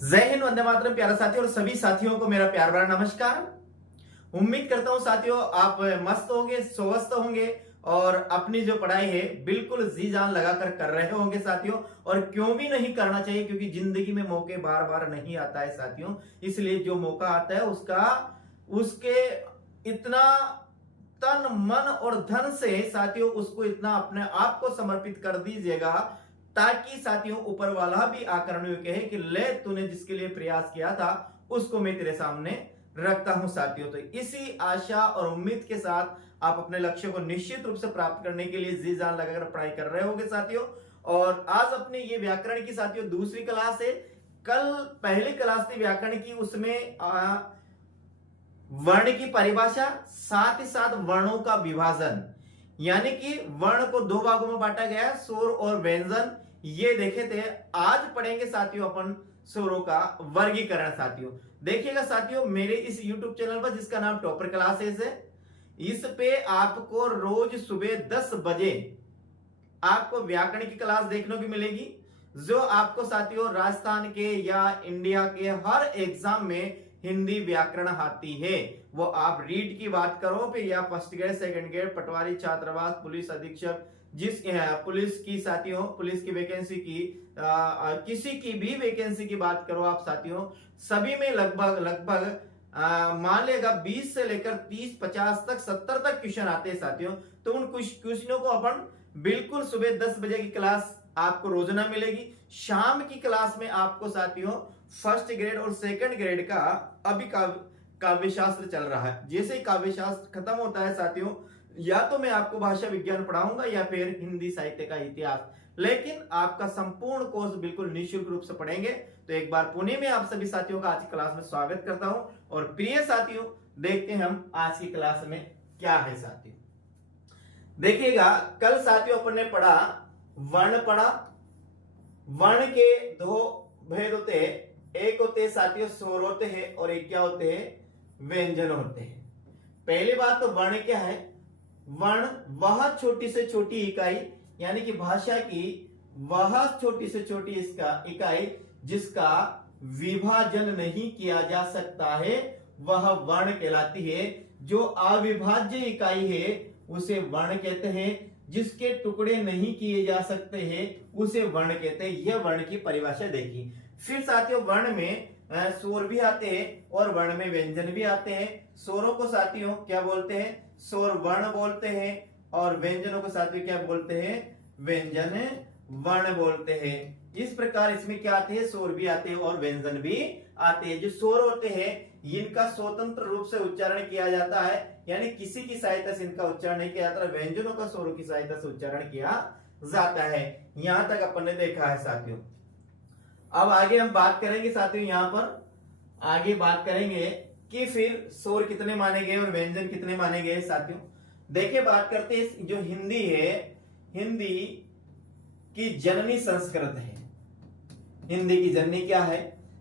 जय हिंद, वंदे मातरम। प्यारे साथियों और सभी साथियों को मेरा प्यार भरा नमस्कार। उम्मीद करता हूं साथियों आप मस्त होंगे, स्वस्थ होंगे और अपनी जो पढ़ाई है बिल्कुल जी जान लगाकर कर रहे होंगे साथियों। और क्यों भी नहीं करना चाहिए, क्योंकि जिंदगी में मौके बार बार नहीं आता है साथियों। इसलिए जो मौका आता है उसका उसके इतना तन मन और धन से साथियों उसको इतना अपने आप को समर्पित कर दीजिएगा, ताकि साथियों ऊपर वाला भी आकर कहे कि ले तूने जिसके लिए प्रयास किया था उसको मैं तेरे सामने रखता हूं साथियों। तो इसी आशा और उम्मीद के साथ आप अपने लक्ष्य को निश्चित रूप से प्राप्त करने के लिए जी जान लगाकर पढ़ाई कर रहे होंगे साथियों। और आज अपनी ये व्याकरण की साथियों दूसरी क्लास है। कल पहली क्लास थी व्याकरण की, उसमें वर्ण की परिभाषा, साथ ही साथ वर्णों का विभाजन, यानी कि वर्ण को दो भागों में बांटा गया है, स्वर और व्यंजन, ये देखे थे। आज पढ़ेंगे साथियों अपन स्वरों का वर्गीकरण साथियों। देखिएगा साथियों मेरे इस YouTube चैनल पर जिसका नाम टॉपर क्लासेस है, इस पे आपको रोज सुबह 10 बजे आपको व्याकरण की क्लास देखने को मिलेगी, जो आपको साथियों राजस्थान के या इंडिया के हर एग्जाम में हिंदी व्याकरण आती है। वो आप रीड की बात करो फिर या फर्स्ट ग्रेड, सेकंड ग्रेड, पटवारी, छात्रावास, पुलिस अधीक्षक, जिस पुलिस की साथियों पुलिस की वैकेंसी की किसी की भी वैकेंसी की बात करो आप साथियों, सभी में लगभग लगभग मान लेगा 20 से लेकर 30, 50 तक, 70 तक क्वेश्चन आते हैं साथियों। तो उन कुछ क्वेश्चनों को अपन बिल्कुल सुबह 10 बजे की क्लास आपको रोजाना मिलेगी। शाम की क्लास में आपको साथियों फर्स्ट ग्रेड और सेकंड ग्रेड का अभी काव्य शास्त्र चल रहा है। जैसे ही काव्य शास्त्र खत्म होता है साथियों, या तो मैं आपको भाषा विज्ञान पढ़ाऊंगा या फिर हिंदी साहित्य का इतिहास, लेकिन आपका संपूर्ण कोर्स बिल्कुल निःशुल्क रूप से पढ़ेंगे। तो एक बार पुणे में आप सभी साथियों का आज की क्लास में स्वागत करता हूं। और प्रिय साथियों देखते हैं हम आज की क्लास में क्या है साथियों। देखिएगा कल साथियों अपन ने पढ़ा वर्ण पढ़ा। वर्ण के दो भेद होते हैं, एक होते हैं साथियों स्वर होते हैं और एक क्या होते हैं व्यंजन होते हैं। पहली बात तो वर्ण क्या है। वर्ण वह छोटी से छोटी इकाई, यानी कि भाषा की वह छोटी से छोटी इसका इकाई जिसका विभाजन नहीं किया जा सकता है, वह वर्ण कहलाती है। जो अविभाज्य इकाई है उसे वर्ण कहते हैं। जिसके टुकड़े नहीं किए जा सकते हैं उसे वर्ण कहते हैं। यह वर्ण की परिभाषा देखी। फिर साथियों वर्ण में स्वर भी आते हैं और वर्ण में व्यंजन भी आते हैं। स्वरों को साथियों क्या बोलते हैं, स्वर वर्ण बोलते हैं, और व्यंजनों को साथियों क्या बोलते हैं, व्यंजन वर्ण बोलते हैं। इस प्रकार इसमें क्या आते हैं, स्वर भी आते हैं और व्यंजन भी आते हैं। जो स्वर होते हैं इनका स्वतंत्र रूप से उच्चारण किया जाता है, यानी किसी की सहायता से इनका उच्चारण नहीं किया जाता। व्यंजनों का स्वरों की सहायता से उच्चारण किया जाता है। यहां तक अपन ने देखा है साथियों। अब आगे हम बात करेंगे साथियों, यहां पर आगे बात करेंगे कि फिर स्वर कितने माने गए और व्यंजन कितने माने गए साथियों। देखिए बात करते हैं जो हिंदी है, हिंदी की जननी संस्कृत है। हिंदी की जननी क्या है,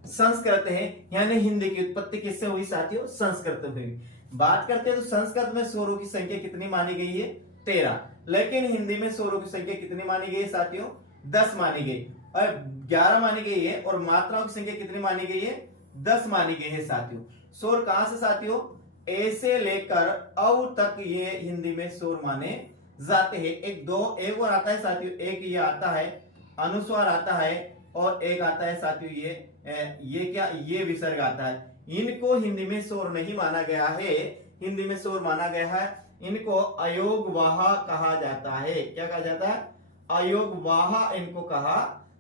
संस्कृत है। यानी हिंदी की उत्पत्ति किससे हुई साथियों, संस्कृत हुई। बात करते हैं तो संस्कृत में स्वरों की संख्या कितनी मानी गई है, 13। लेकिन हिंदी में स्वरों की संख्या कितनी मानी गई है साथियों, 10 मानी गई और 11 मानी गई है। और मात्राओं की संख्या कितनी मानी गई है, 10 मानी गई है साथियों। स्वर कहां से साथियों, ए से लेकर औ तक ये हिंदी में स्वर माने जाते हैं। एक और आता है साथियों, एक ये आता है अनुस्वार आता है और एक आता है साथियों ये क्या, ये विसर्ग आता है। इनको हिंदी में स्वर नहीं माना गया है, हिंदी में स्वर माना गया है। इनको अयोगवाह कहा जाता है। क्या कहा जाता है, अयोगवाह इनको कहा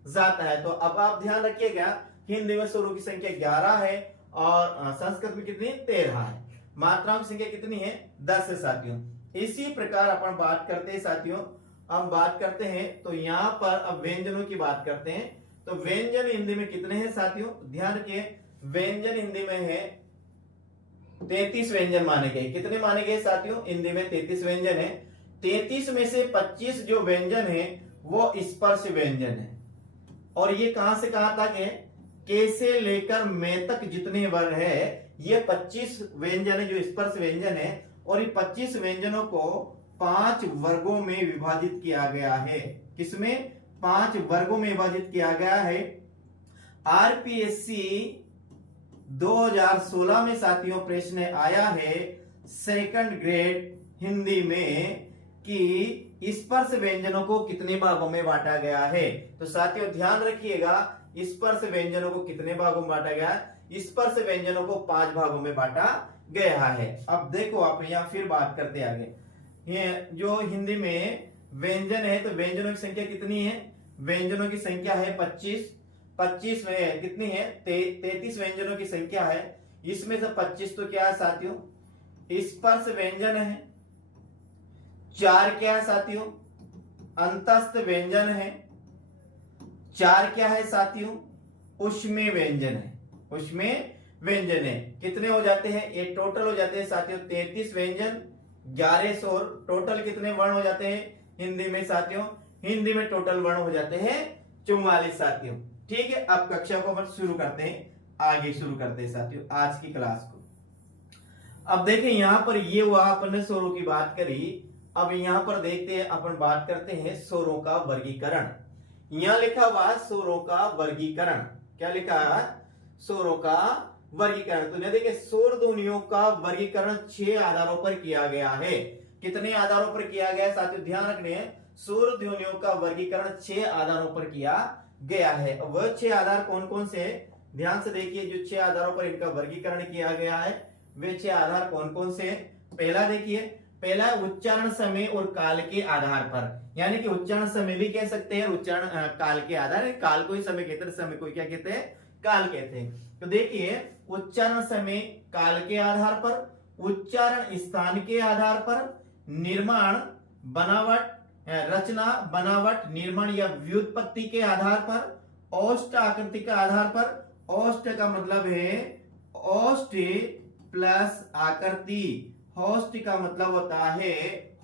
जाता है। तो अब आप ध्यान रखिएगा हिंदी में स्वरों की संख्या 11 है और संस्कृत में कितनी, 13 है। मात्राओं की संख्या कितनी है, 10 है साथियों। इसी प्रकार अपन बात करते हैं साथियों, हम बात करते हैं तो यहां पर अब व्यंजनों की बात करते हैं। तो व्यंजन हिंदी में कितने हैं साथियों, ध्यान रखिए। व्यंजन हिंदी में है 33 व्यंजन माने गए। कितने माने गए साथियों, हिंदी में 33 व्यंजन है। 33 में से 25 जो व्यंजन है वो स्पर्श व्यंजन है। और ये कहां से कहां तक है, के से लेकर मैं तक जितने वर्ण है ये 25 व्यंजन है जो स्पर्श व्यंजन है। और ये 25 व्यंजनों को 5 वर्गों में विभाजित किया गया है। किसमें, 5 वर्गों में विभाजित किया गया है। आरपीएससी 2016 में साथियों प्रश्न आया है सेकंड ग्रेड हिंदी में कि स्पर्श व्यंजनों को कितने भागों में बांटा गया है। तो साथियों ध्यान रखिएगा, स्पर्श व्यंजनों को कितने भागों में बांटा गया है। स्पर्श व्यंजनों को 5 भागों में बांटा गया है। अब देखो आप यहाँ फिर बात करते आगे, ये जो हिंदी में व्यंजन है तो व्यंजनों की संख्या कितनी है। व्यंजनों की संख्या है 25 में कितनी है 33 व्यंजनों की संख्या है। इसमें से 25 तो क्या है साथियों स्पर्श व्यंजन है, 4 क्या है साथियों अंतस्थ व्यंजन है, 4 क्या है साथियों ऊष्मीय व्यंजन है। ऊष्मीय व्यंजन है कितने हो जाते हैं, ये टोटल हो जाते हैं साथियों 33 व्यंजन 11 स्वर। टोटल कितने वर्ण हो जाते हैं हिंदी में साथियों, हिंदी में टोटल वर्ण हो जाते हैं 44 साथियों। ठीक है, अब कक्षा को अपन शुरू करते हैं, आगे शुरू करते हैं साथियों आज की क्लास को। अब देखें यहां पर ये हुआ अपन ने स्वरों की बात करी। अब यहां पर देखते हैं अपन बात करते हैं स्वरों का वर्गीकरण। यहां लिखा हुआ स्वरों का वर्गीकरण, क्या लिखा है स्वरों का वर्गीकरण। तो देखिए स्वर ध्वनियों का वर्गीकरण 6 आधारों पर किया गया है। कितने आधारों पर किया गया है साथियों ध्यान रखने, स्वर ध्वनियों का वर्गीकरण 6 आधारों पर किया गया है। वह 6 आधार कौन कौन से है, ध्यान से देखिए जो 6 आधारों पर इनका वर्गीकरण किया गया है वे 6 आधार कौन कौन से हैं। पहला देखिए, पहला उच्चारण समय और काल के आधार पर, यानी कि उच्चारण समय भी कह सकते हैं, उच्चारण काल के आधार, काल को ही समय कहते हैं, समय को क्या कहते हैं काल कहते हैं। तो देखिए उच्चारण समय काल के आधार पर, उच्चारण स्थान के आधार पर, निर्माण बनावट रचना बनावट निर्माण या व्युत्पत्ति के आधार पर, औष्ठ आकृति के आधार पर। औष्ठ का मतलब है औष्ठ प्लस आकृति, होस्ट का मतलब होता है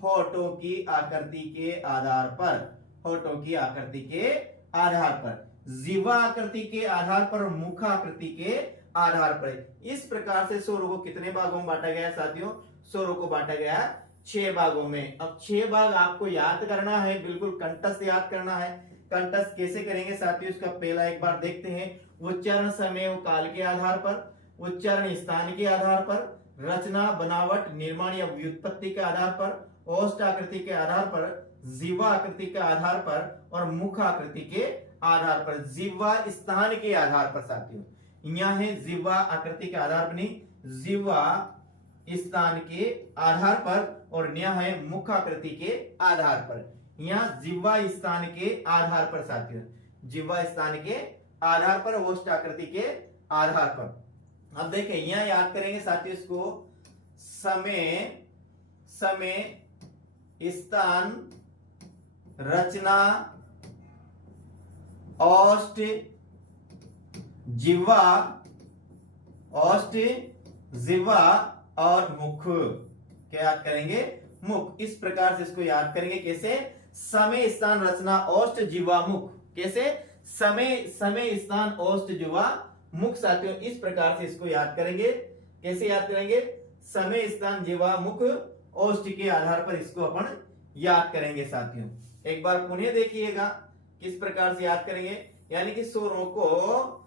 होठों की आकृति के आधार पर, होठों की आकृति के आधार पर, जीवा आकृति के आधार पर, मुख आकृति के आधार पर। इस प्रकार से स्वरों को कितने भागों में बांटा गया है साथियों, स्वरों को बांटा गया 6 भागों में। अब 6 भाग आपको याद करना है, बिल्कुल कंठस्थ याद करना है। कंठस्थ कैसे करेंगे साथियों, इसका पहला एक बार देखते हैं। उच्चारण समय और काल के आधार पर, उच्चारण स्थान के आधार पर, रचना बनावट निर्माण या व्युत्पत्ति के आधार पर, औष्ठ आकृति के आधार पर, जीवा आकृति के आधार पर और मुख आकृति के आधार पर। जीवा स्थान के आधार पर साथियों, यहाँ है जीवा आकृति के आधार पर नहीं, जीवा स्थान के आधार पर और यहाँ है मुख आकृति के आधार पर। यहाँ जीवा स्थान के आधार पर साथियों, जीवा स्थान के आधार पर, ओष्ठ आकृति के आधार पर। अब देखें यहां याद करेंगे साथियों इसको, समय समय स्थान रचना औष्ठ जीवा, औष्ठ जीवा और मुख, क्या याद करेंगे मुख। इस प्रकार से इसको याद करेंगे कैसे, समय स्थान रचना औष्ठ जीवा मुख। कैसे, समय स्थान औष्ठ जीवा मुख साथियों, इस प्रकार से इसको याद करेंगे। कैसे याद करेंगे, समय स्थान जीवा मुख औष्ठ के आधार पर इसको अपन याद करेंगे साथियों। एक बार पुनः देखिएगा किस प्रकार से याद करेंगे, यानी कि स्वरों को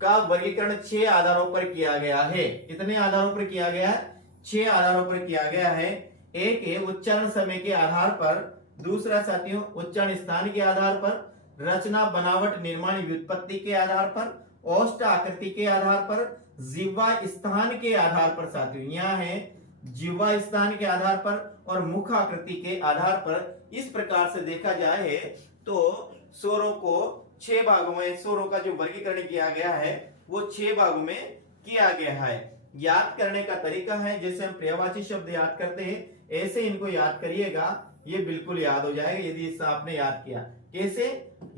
का वर्गीकरण 6 आधारों पर किया गया है। कितने आधारों पर किया गया है, 6 आधारों पर किया गया है। एक है उच्चारण समय के आधार पर, दूसरा साथियों उच्चारण स्थान के आधार पर, रचना बनावट निर्माण व्युत्पत्ति के आधार पर, औष्ठ आकृति के आधार पर, जीवा स्थान के आधार पर साथियों, यहाँ है जीवा स्थान के आधार पर और मुख आकृति के आधार पर। इस प्रकार से देखा जाए तो स्वरों को 6 भागों में, स्वरों का जो वर्गीकरण किया गया है वो 6 भागों में किया गया है। याद करने का तरीका है जैसे हम पर्यायवाची शब्द याद करते हैं ऐसे इनको याद करिएगा, ये बिल्कुल याद हो जाएगा यदि इस आपने याद किया। कैसे,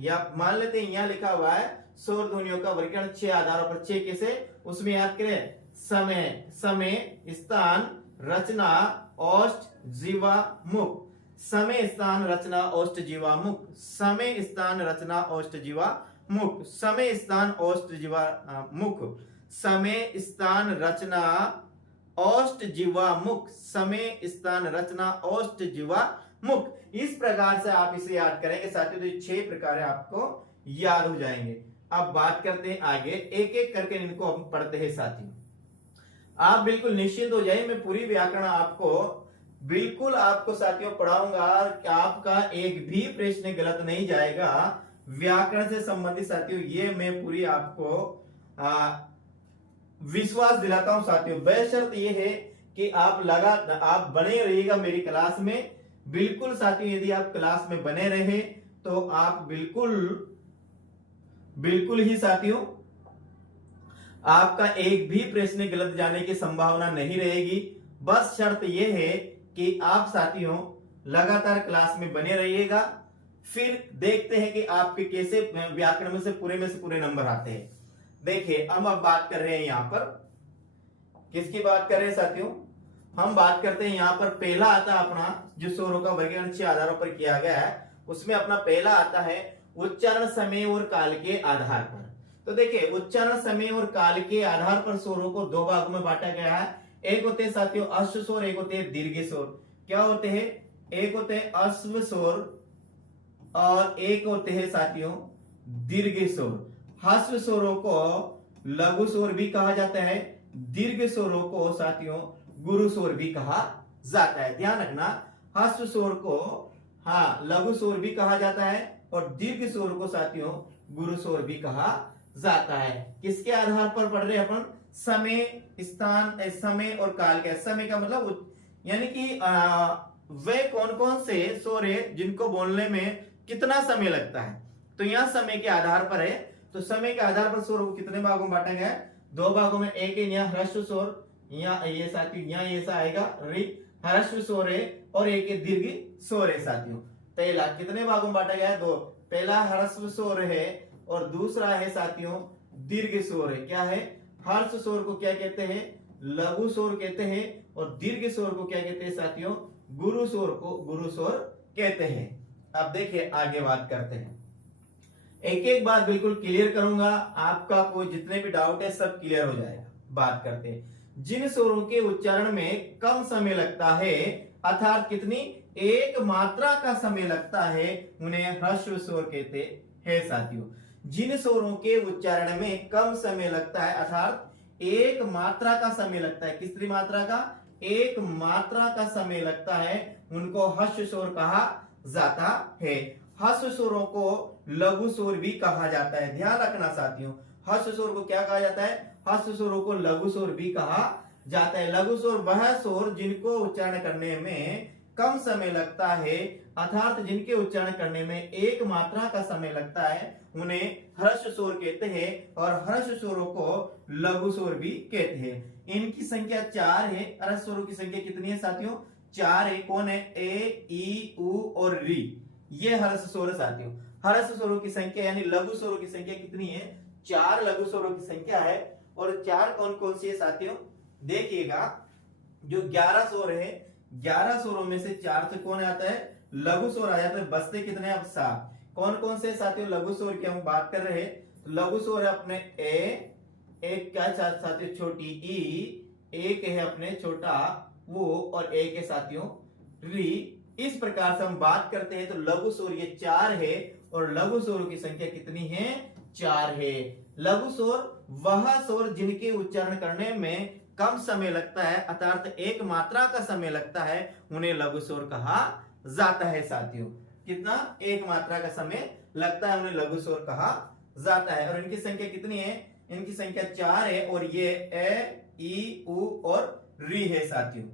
या मान लेते हैं यहाँ लिखा हुआ है स्वर ध्वनियों का वर्गीकरण 6 आधारों पर। 6 कैसे, उसमें याद करें समय स्थान रचना औष्ठ जीवा मुख, समय स्थान रचना औष्ठ जीवा मुख, समय स्थान रचना औष्ठ जीवा मुख, समय स्थान औष्ठ जीवा मुख, समय स्थान रचना औष्ठ जीवा मुख, समय स्थान रचना औष्ठ जीवा मुख। इस प्रकार से आप इसे याद करेंगे साथियों, तो 6 प्रकार आपको याद हो जाएंगे। अब बात करते हैं आगे, एक एक करके इनको हम पढ़ते हैं साथियों। आप बिल्कुल निश्चिंत हो जाइए, मैं पूरी व्याकरण आपको बिल्कुल आपको साथियों पढ़ाऊंगा, आपका एक भी प्रश्न गलत नहीं जाएगा व्याकरण से संबंधित साथियों, ये मैं पूरी आपको विश्वास दिलाता हूं साथियों। बशर्त ये है कि आप बने रहिएगा मेरी क्लास में। बिल्कुल साथियों, यदि आप क्लास में बने रहे तो आप बिल्कुल ही साथियों आपका एक भी प्रश्न गलत जाने की संभावना नहीं रहेगी। बस शर्त यह है कि आप साथियों लगातार क्लास में बने रहिएगा, फिर देखते हैं कि आपके कैसे व्याकरण में से पूरे नंबर आते हैं। देखिए अब हम बात कर रहे हैं यहां पर किसकी बात कर रहे हैं साथियों, हम बात करते हैं यहां पर पहला आता है अपना जो स्वरों का वर्गीकरण 6 आधारों पर किया गया है, उसमें अपना पहला आता है उच्चारण समय और काल के आधार पर। तो देखिए उच्चारण समय और काल के आधार पर स्वरों को दो भागों में बांटा गया है। एक होते हैं साथियों अश्व स्वर, एक होते हैं दीर्घ स्वर। क्या होते हैं, एक होते हैं अश्व स्वर और एक होते हैं साथियों दीर्घ स्वर। ह्रस्व स्वरों को लघु स्वर भी कहा जाता है, दीर्घ स्वरों को साथियों गुरु स्वर भी कहा जाता है। ध्यान रखना, ह्रस्व स्वर को लघु स्वर भी कहा जाता है और दीर्घ स्वर को साथियों गुरु स्वर भी कहा जाता है। किसके आधार पर पढ़ रहे हैं अपन, समय स्थान समय और काल के। समय का मतलब यानी कि वे कौन कौन से स्वर है जिनको बोलने में कितना समय लगता है, तो यहां समय के आधार पर है। तो समय के आधार पर स्वर को कितने भागों में बांटा गया है, दो भागों में। एक है यहाँ ह्रस्व स्वर, यहाँ ये साथियों यहाँ ऐसा आएगा ह्रस्व स्वर है, और एक है दीर्घ स्वर है साथियों। पहला कितने भागों में बांटा गया है, दो। पहला ह्रस्व स्वर है और दूसरा है साथियों दीर्घ स्वर है। क्या है, ह्रस्व स्वर को क्या कहते हैं, लघु स्वर कहते हैं, और दीर्घ स्वर को क्या कहते हैं साथियों, गुरु स्वर को गुरु स्वर कहते हैं। अब देखिए आगे बात करते हैं, एक एक बात बिल्कुल क्लियर करूंगा, आपका कोई जितने भी डाउट है सब क्लियर हो जाएगा। बात करते हैं जिन स्वरों के उच्चारण में कम समय लगता है, अर्थात कितनी, एक मात्रा का समय लगता है, उन्हें ह्रस्व स्वर कहते हैं साथियों। जिन स्वरों के उच्चारण में कम समय लगता है, अर्थात एक मात्रा का समय लगता है, कितनी मात्रा का, एक मात्रा का समय लगता है, उनको ह्रस्व स्वर कहा जाता है। ह्रस्व स्वरों को लघु स्वर भी कहा जाता है। ध्यान रखना साथियों, ह्रस्व स्वर को क्या कहा जाता है, ह्रस्व स्वरों को लघु स्वर भी कहा जाता है। लघु स्वर वह स्वर जिनको उच्चारण करने में कम समय लगता है, अर्थात जिनके उच्चारण करने में एक मात्रा का समय लगता है, उन्हें ह्रस्व स्वर कहते हैं, और ह्रस्व स्वरों को लघु स्वर भी कहते हैं। इनकी संख्या 4 है। ह्रस्व स्वरों की संख्या कितनी है साथियों, 4 है। कौन है, ए, ई, उ और री, ये ह्रस्व स्वर साथियों। ह्रस्व स्वरों की संख्या यानी लघु स्वरों की संख्या कितनी है, 4 लघु स्वरों की संख्या है। और 4 कौन कौन सी है साथियों, देखिएगा जो 11 स्वर है, 11 स्वरों में से 4 से कौन आता है, लघु स्वर आ जाता है। बचते कितने, अब 7। कौन कौन से साथियों लघु स्वर की हम बात कर रहे हैं, लघु स्वर है अपने ए, एक क्या साथियों छोटी ई, एक है अपने छोटा वो, और एक है साथियों री। इस प्रकार से हम बात करते हैं तो लघु स्वर ये 4 है, और लघु स्वरों की संख्या कितनी है, 4 है। लघु स्वर वह स्वर जिनके उच्चारण करने में कम समय लगता है, अर्थात एक मात्रा का समय लगता है, उन्हें लघु स्वर कहा जाता है साथियों। कितना, एक मात्रा का समय लगता है, उन्हें लघु स्वर कहा जाता है। और इनकी संख्या कितनी है, इनकी संख्या 4 है, और ये ए, ई, उ और री है साथियों।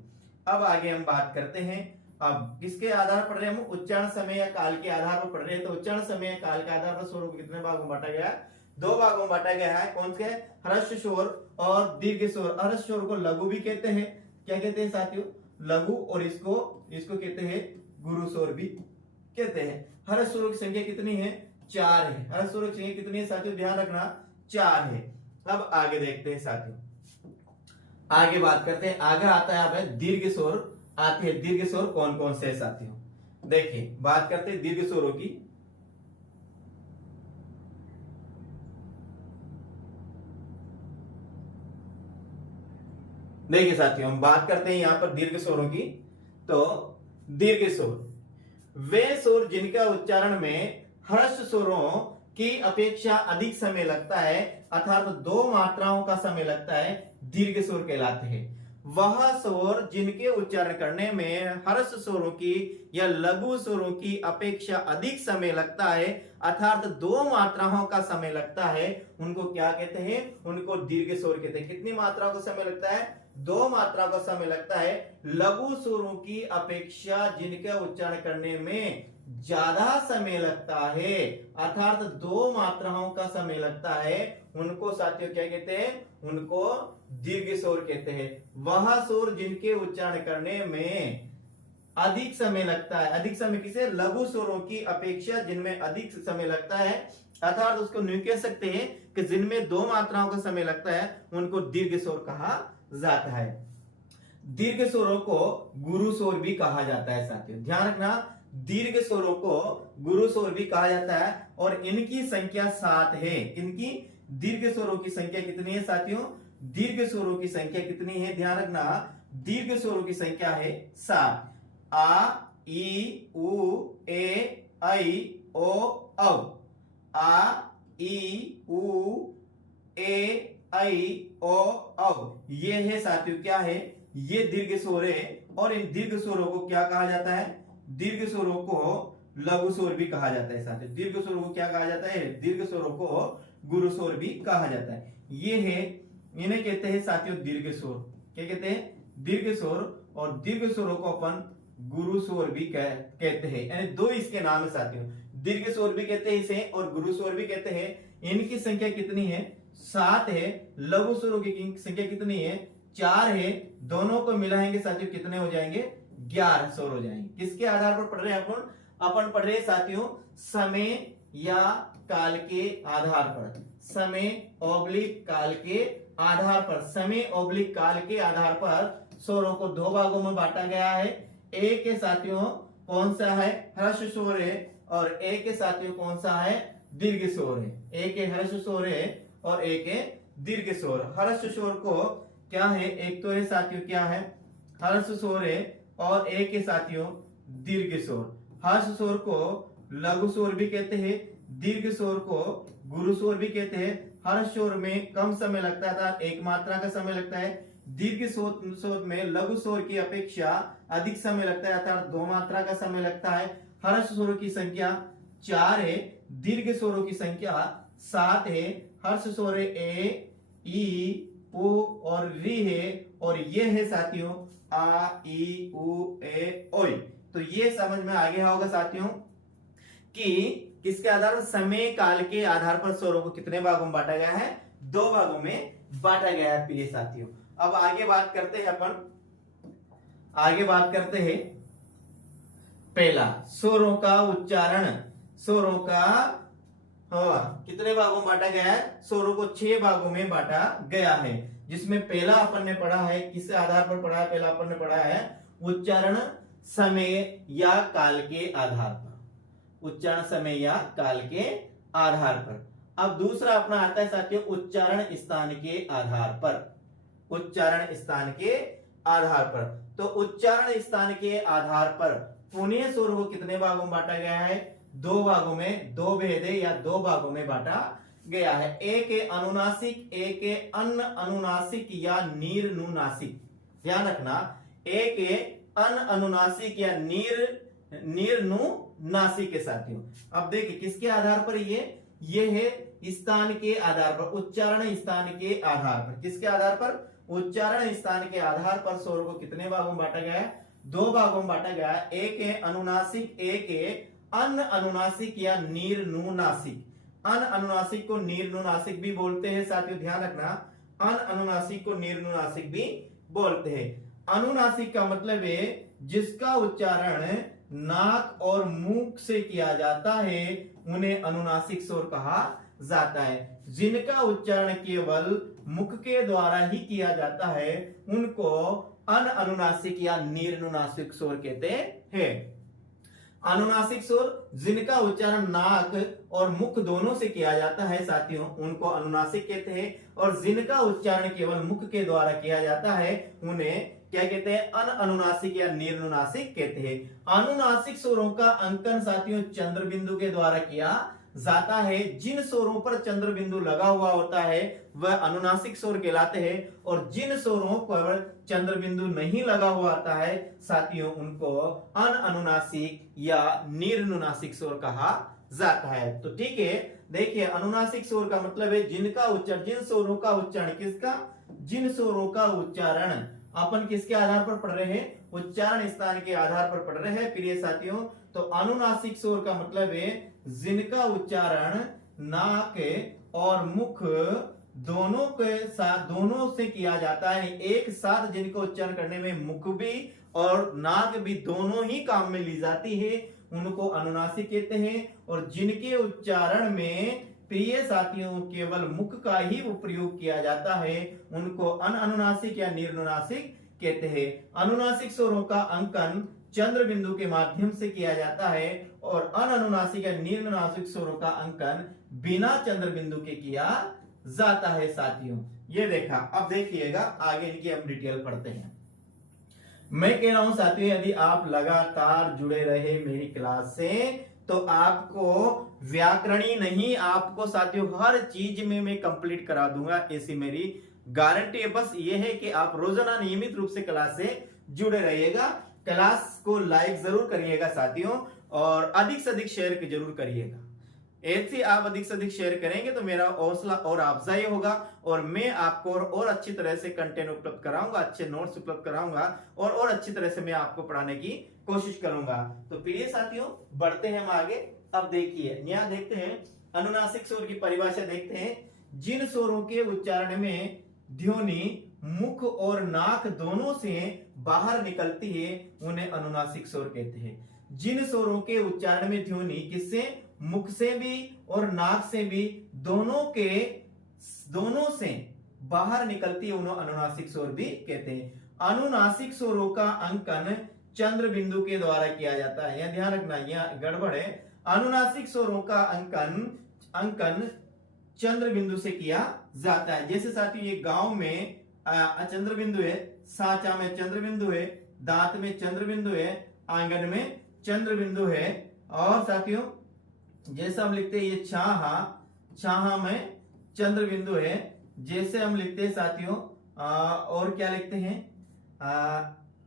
अब आगे हम बात करते हैं, अब किसके आधार पर पढ़ रहे हैं हम, उच्चारण समय या काल के आधार पर पढ़ रहे हैं। तो उच्चारण समय या काल के आधार पर स्वरों को कितने भागों में बांटा गया है, 2 भागों में बांटा गया है। कौन से, ह्रस्व स्वर और दीर्घ स्वर। ह्रस्व स्वर को लघु भी कहते हैं, क्या कहते हैं साथियों, लघु, और इसको कहते हैं गुरु स्वर भी कहते हैं। ह्रस्व स्वरों की संख्या कितनी है, 4 है। ह्रस्व स्वरों की संख्या कितनी है साथियों, ध्यान रखना 4 है। अब आगे देखते हैं साथियों, आगे बात करते हैं। आगे आता है अब दीर्घ स्वर आते हैं। दीर्घ स्वर कौन कौन से है साथियों, देखिए बात करते हैं दीर्घ स्वरों की। देखिए साथियों हम बात करते हैं यहां पर दीर्घ स्वरों की। तो दीर्घ स्वर वे स्वर जिनका उच्चारण में ह्रस्व स्वरों की अपेक्षा अधिक समय लगता है अर्थात दो मात्राओं का समय लगता है दीर्घ स्वर कहलाते हैं। वह स्वर जिनके उच्चारण करने में हर्ष स्वरों की या लघु स्वरों की अपेक्षा अधिक समय लगता है अर्थात दो मात्राओं का समय लगता है, उनको क्या कहते हैं? उनको दीर्घ स्वर कहते हैं। कितनी मात्राओं का समय लगता है? दो मात्राओं का समय लगता है। लघु स्वरों की अपेक्षा जिनका उच्चारण करने में ज्यादा समय लगता है अर्थात दो मात्राओं का समय लगता है, उनको साथियों क्या कहते हैं? उनको दीर्घ स्वर कहते हैं। वह स्वर जिनके उच्चारण करने में अधिक समय लगता है, अधिक समय किसे? लघु स्वरों की अपेक्षा जिनमें अधिक समय लगता है अर्थात उसको न्यू कह सकते हैं कि जिनमें दो मात्राओं का समय लगता है उनको दीर्घ स्वर कहा जाता है। दीर्घ स्वरों को गुरु स्वर भी कहा जाता है साथियों, ध्यान रखना, दीर्घ स्वरों को गुरु स्वर भी कहा जाता है और इनकी संख्या 7 है। इनकी दीर्घ स्वरों की संख्या कितनी है साथियों? दीर्घ स्वरों की संख्या कितनी है? ध्यान रखना, दीर्घ स्वरों की संख्या है 7। आ, ई, उ, ए, ऐ, ओ, औ। आ, ई, उ, ए, ऐ, ओ, औ। ये है साथियों क्या है? ये दीर्घ स्वर है और इन दीर्घ स्वरों को क्या कहा जाता है? दीर्घ स्वरों को लघु स्वर भी कहा जाता है साथियों। दीर्घ स्वरों को क्या कहा जाता है? दीर्घ स्वरों को गुरु स्वर भी कहा जाता है। ये है, इन्हें कहते हैं साथियों दीर्घ स्वर। क्या कहते हैं? दीर्घ स्वर। और दीर्घ स्वरों को अपन गुरु स्वर भी कहते हैं, यानी दो इसके नाम है साथियों। दीर्घ स्वर भी कहते हैं इसे और गुरु स्वर भी कहते हैं। इनकी संख्या कितनी है? 7 है। लघु स्वरों की संख्या कितनी है? 4 है। दोनों को मिलाएंगे साथियों कितने हो जाएंगे? 11 स्वर हो जाएंगे। किसके आधार पर पढ़ रहे हैं अपन? अपन पढ़ रहे हैं साथियों समय या काल के आधार पर। समय ऑब्लिक काल के आधार पर, समय ऑब्लिक काल के आधार पर स्वरों को दो भागों में बांटा गया है। एक के साथियों कौन सा है? हर्ष स्वर है और एक के साथियों कौन सा है? दीर्घ स्वर है। एक है हर्ष स्वर है और एक है दीर्घ स्वर। हर्ष स्वर को क्या है? एक तो है साथियों क्या है? हर्ष स्वर है और एक के साथियों दीर्घ स्वर। हर्ष स्वर को लघु स्वर भी कहते हैं, दीर्घ स्वर को गुरु स्वर भी कहते हैं। हर्ष स्वर में कम समय लगता था, एक मात्रा का समय लगता है। दीर्घ स्वर में लघु स्वर की अपेक्षा अधिक समय लगता है अर्थात दो मात्रा का समय लगता है। हर्ष स्वरों की संख्या 4 है, दीर्घ स्वरों की संख्या 7 है। हर्ष स्वर ए, ई, उ और री है और ये है साथियों आ, ई, उ, ए, ओई। तो ये समझ में आ गया होगा साथियों कि किसके आधार पर? समय काल के आधार पर स्वरों को कितने भागों में बांटा गया है? 2 भागों में बांटा गया है प्रिय साथियों। अब आगे बात करते हैं अपन, आगे बात करते हैं पहला स्वरों का उच्चारण। स्वरों का कितने भागों में बांटा गया है? स्वरों को 6 भागों में बांटा गया है, जिसमें पहला अपन ने पढ़ा है, किस आधार पर पढ़ा है? पहला अपन ने पढ़ा है उच्चारण समय या काल के आधार पर। उच्चारण समय या काल के आधार पर। अब दूसरा अपना आता है साथियों उच्चारण स्थान के आधार पर। उच्चारण स्थान के आधार पर। तो उच्चारण स्थान के आधार पर पुण्य स्वर को कितने भागों में बांटा गया है? 2 भागों में, 2 भेद है या 2 भागों में बांटा गया है। एक है अनुनासिक, एक है अन अनुनासिक या नीरनुनासिक। ध्यान रखना, एक है अन अनुनासिक या नीरनुनासिक के साथियों। अब देखिए किसके आधार पर ये है स्थान के आधार पर, उच्चारण स्थान के आधार पर। किसके आधार पर? उच्चारण स्थान के आधार पर स्वरों को कितने भागों में बांटा गया है? 2 भागों में बांटा गया है। एक है अनुनासिक, एक है अन अनुनासिक या नीरनुनासिक। अन अनुनासिक को नीरनुनासिक भी बोलते हैं साथियों, ध्यान रखना, अन अनुनासिक को नीरनुनासिक भी बोलते हैं। अनुनासिक का मतलब है जिसका उच्चारण नाक और मुख से किया जाता है उन्हें अनुनासिक स्वर कहा जाता है। जिनका उच्चारण केवल मुख के द्वारा ही किया जाता है उनको अन अनुनासिक या नीरनुनासिक स्वर कहते हैं। अनुनासिक स्वर जिनका उच्चारण नाक और मुख दोनों से किया जाता है साथियों उनको अनुनासिक कहते हैं, और जिनका उच्चारण केवल मुख के द्वारा किया जाता है उन्हें क्या कहते हैं? अन अनुनासिक या नीरनुनासिक कहते हैं। अनुनासिक स्वरों का अंकन साथियों चंद्र बिंदु के द्वारा किया जाता है। जिन स्वरों पर चंद्र बिंदु लगा हुआ होता है वह अनुनासिक स्वर कहलाते हैं, और जिन स्वरों पर चंद्र बिंदु नहीं लगा हुआ आता है साथियों उनको अनअनुनासिक या निरनुनासिक स्वर कहा जाता है। तो ठीक है, देखिए अनुनासिक स्वर का मतलब है जिनका उच्चारण, जिन स्वरों का उच्चारण किसका, जिन स्वरों का उच्चारण अपन किसके आधार पर पढ़ रहे हैं, उच्चारण स्थान के आधार पर पढ़ रहे हैं प्रिय साथियों। तो अनुनासिक स्वर का मतलब है जिनका उच्चारण नाक और मुख दोनों के साथ, दोनों से किया जाता है, एक साथ जिनको उच्चारण करने में मुख भी और नाक भी दोनों ही काम में ली जाती है उनको अनुनासिक कहते हैं। और जिनके उच्चारण में प्रिय साथियों केवल मुख का ही प्रयोग किया जाता है उनको अनअनुनासिक या निरनुनासिक कहते हैं। अनुनासिक स्वरों का अंकन चंद्र बिंदु के माध्यम से किया जाता है और अनअनुनासिक या निरनुनासिक स्वरों का अंकन बिना चंद्र बिंदु के किया जाता है साथियों। ये देखा, अब देखिएगा आगे इनकी हम डिटेल पढ़ते हैं। मैं कह रहा हूं साथियों यदि आप लगातार जुड़े रहे मेरी क्लास से तो आपको व्याकरणी नहीं, आपको साथियों हर चीज में मैं कंप्लीट करा दूंगा, ऐसी मेरी गारंटी है। बस ये है कि आप रोजाना नियमित रूप से क्लास से जुड़े रहिएगा, क्लास को लाइक जरूर करिएगा साथियों, और अधिक से अधिक शेयर जरूर करिएगा। ऐसे आप अधिक से अधिक शेयर करेंगे तो मेरा हौसला और अफजाई होगा और मैं आपको और अच्छी तरह से कंटेंट उपलब्ध कराऊंगा, अच्छे नोट्स उपलब्ध कराऊंगा और अच्छी तरह से मैं आपको पढ़ाने की कोशिश करूंगा। तो प्रिय साथियों बढ़ते हैं हम आगे। अब देखिए यहाँ देखते हैं अनुनासिक स्वर की परिभाषा देखते हैं। जिन स्वरों के उच्चारण में ध्वनि मुख और नाक दोनों से बाहर निकलती है उन्हें अनुनासिक स्वर कहते हैं। जिन स्वरों के उच्चारण में ध्वनि किससे, मुख से भी और नाक से भी दोनों से बाहर निकलती है उन्हें अनुनासिक स्वर भी कहते हैं। अनुनासिक स्वरों का अंकन चंद्र बिंदु के द्वारा किया जाता है। यह ध्यान रखना, यह गड़बड़ है। अनुनासिक स्वरों का अंकन चंद्र बिंदु से किया जाता है। जैसे साथियों ये गांव में चंद्र बिंदु है, साचा में चंद्र बिंदु है, दांत में चंद्र बिंदु है, आंगन में चंद्र बिंदु है। और साथियों जैसे हम लिखते हैं ये छाहा में चंद्र बिंदु है, जैसे हम लिखते हैं साथियों और क्या लिखते हैं,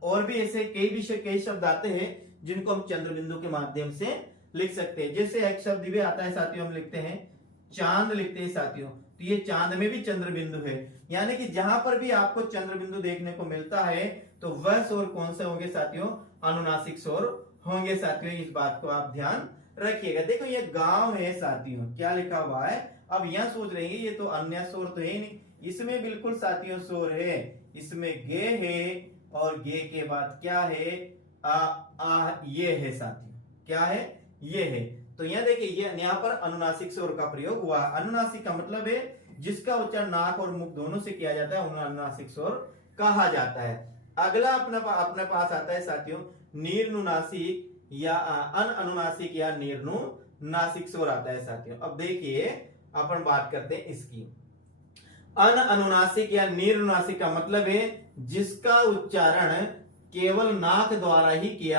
और भी ऐसे कई शब्द आते हैं जिनको हम चंद्र बिंदु के माध्यम से लिख सकते हैं। जैसे एक शब्द भी आता है साथियों, हम लिखते हैं चांद लिखते हैं साथियों, तो ये चांद में भी चंद्र बिंदु है। यानी कि जहां पर भी आपको चंद्र बिंदु देखने को मिलता है तो वह स्वर कौन से होंगे साथियों, अनुनासिक स्वर होंगे साथियों। इस बात को आप ध्यान रखिएगा। देखो ये गांव है साथियों, क्या लिखा हुआ है। अब यह सोच रहे हैं ये तो अन्य स्वर तो है नहीं, इसमें बिल्कुल साथियों स्वर है, इसमें गे है और गे के बाद क्या है, ये है साथियों, क्या है, ये है। तो यह देखिए ये यहाँ पर अनुनासिक स्वर का प्रयोग हुआ। अनुनासिक का मतलब है जिसका उच्चारण नाक और मुख दोनों से किया जाता है उन्हें अनुनासिक स्वर कहा जाता है। अगला अपने पास आता है साथियों निरनुनासिक या अनअनुनासिक या निरनुनासिक स्वर आता है साथियों। अब देखिए अपन बात करते हैं इसकी। अनअनुनासिक या निरनुनासिक का मतलब है जिसका उच्चारण केवल नाक द्वारा ही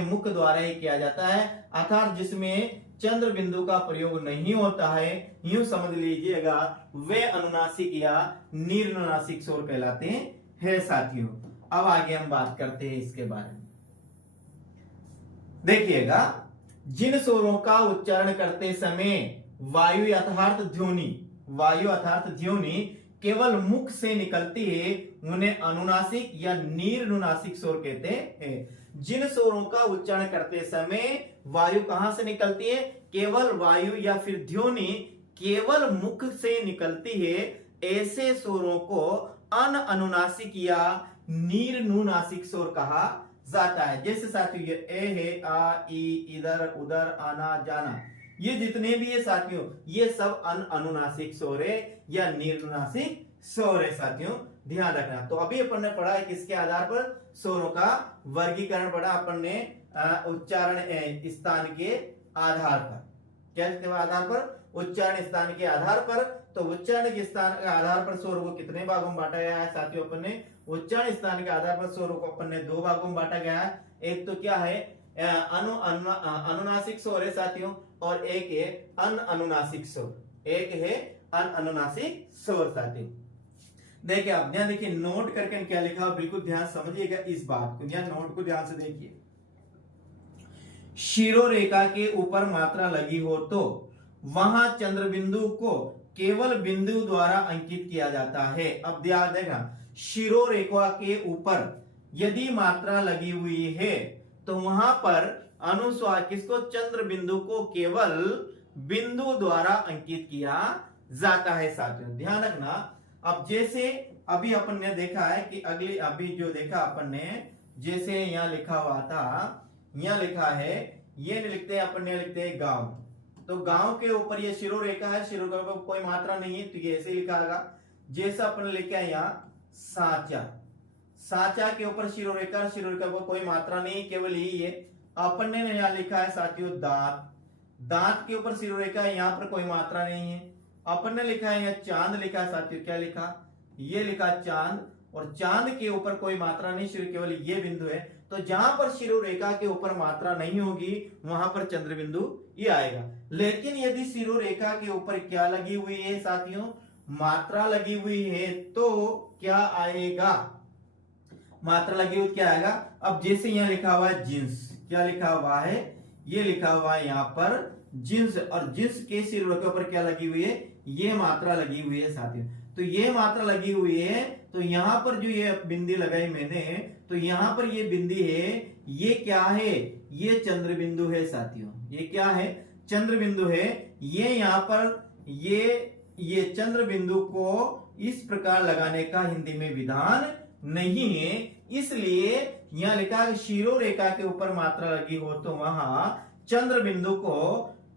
मुख द्वारा ही किया जाता है, अर्थात जिसमें चंद्र बिंदु का प्रयोग नहीं होता है, यूं समझ लीजिएगा वे अनुनासिक या निरनुनासिक स्वर कहलाते हैं साथियों। अब आगे हम बात करते हैं इसके बारे में। देखिएगा जिन स्वरों का उच्चारण करते समय वायु अर्थात ध्वनि केवल मुख से निकलती है उन्हें अनुनासिक या निरनुनासिक स्वर कहते हैं। जिन स्वरों का उच्चारण करते समय वायु कहां से निकलती है, केवल वायु या फिर ध्वनि केवल मुख से निकलती है, ऐसे स्वरों को अनअनुनासिक या निरनुनासिक स्वर कहा जाता है। जैसे साथियों ये ए है, आ, ई, इधर उधर, आना जाना, ये जितने भी है साथियों ये सब अनुनासिक स्वर है या निरनुनासिक स्वर है साथियों, ध्यान रखना। तो अभी अपन ने पढ़ा है किसके आधार पर, स्वरों का वर्गीकरण पढ़ा अपन ने उच्चारण स्थान के आधार पर। क्या इसके आधार पर, उच्चारण स्थान के आधार पर। तो उच्चारण के स्थान के आधार पर स्वरों को कितने भागों में बांटा गया है साथियों, अपन ने उच्चारण स्थान के आधार पर स्वरों को अपन ने 2 भागों में बांटा गया है। एक तो क्या है अनुनासिक स्वर है साथियों, और एक है अनअनुनासिक स्वर, एक है अनअनुनासिक स्वर साथियों। देखिए आप ध्यान देखिए, नोट करके क्या लिखा बिल्कुल ध्यान समझिएगा इस बात को, ध्यान नोट को ध्यान से देखिए। शिरोरेखा के ऊपर मात्रा लगी हो तो वहां चंद्र बिंदु को केवल बिंदु द्वारा अंकित किया जाता है। अब ध्यान देना, शिरोरेखा के ऊपर यदि मात्रा लगी हुई है तो वहां पर अनुस्वार किसको, चंद्र बिंदु को केवल बिंदु द्वारा अंकित किया जाता है साथियों, ध्यान रखना। अब जैसे अभी अपन ने देखा है कि अगली अभी जो देखा अपन ने, जैसे यहाँ लिखा हुआ था, यहाँ लिखा है, ये नहीं लिखते अपन ने लिखते हैं गांव, तो गांव के ऊपर ये शिरोरेखा है, शिरोरेखा पर कोई मात्रा नहीं है तो ये ऐसे लिखा होगा। जैसा अपन ने लिखा है यहाँ साचा, साचा के ऊपर शिरोरेखा, शिरोरेखा पर कोई मात्रा नहीं, केवल यही है। अपन ने यहाँ लिखा है साथियों दांत, दांत के ऊपर शिरोरेखा है, यहाँ पर कोई मात्रा नहीं है। अपन ने लिखा है यहाँ चांद लिखा है साथियों, क्या लिखा, ये लिखा चांद, और चांद के ऊपर कोई मात्रा नहीं, केवल ये बिंदु है। तो जहां पर शिरोरेखा के ऊपर मात्रा नहीं होगी वहां पर चंद्र बिंदु ये आएगा। लेकिन यदि शिरोरेखा के ऊपर क्या लगी हुई है साथियों, मात्रा लगी हुई है, तो क्या आएगा, मात्रा लगी हुई क्या आएगा। अब जैसे यहाँ लिखा हुआ है जींस, क्या लिखा हुआ है, ये लिखा हुआ है यहाँ पर जींस, और जींस के शिरोरेखा पर क्या लगी हुई है, ये मात्रा लगी हुई है साथियों। तो ये मात्रा लगी हुई है, तो यहाँ पर जो ये बिंदी लगाई मैंने, तो यहाँ पर ये बिंदी है, ये क्या है, ये चंद्र बिंदु है साथियों, ये क्या है, चंद्र बिंदु है। ये यहाँ पर ये चंद्र बिंदु को इस प्रकार लगाने का हिंदी में विधान नहीं है, इसलिए यहाँ लिखा है शिरोरेखा के ऊपर मात्रा लगी हो तो वहां चंद्र बिंदु को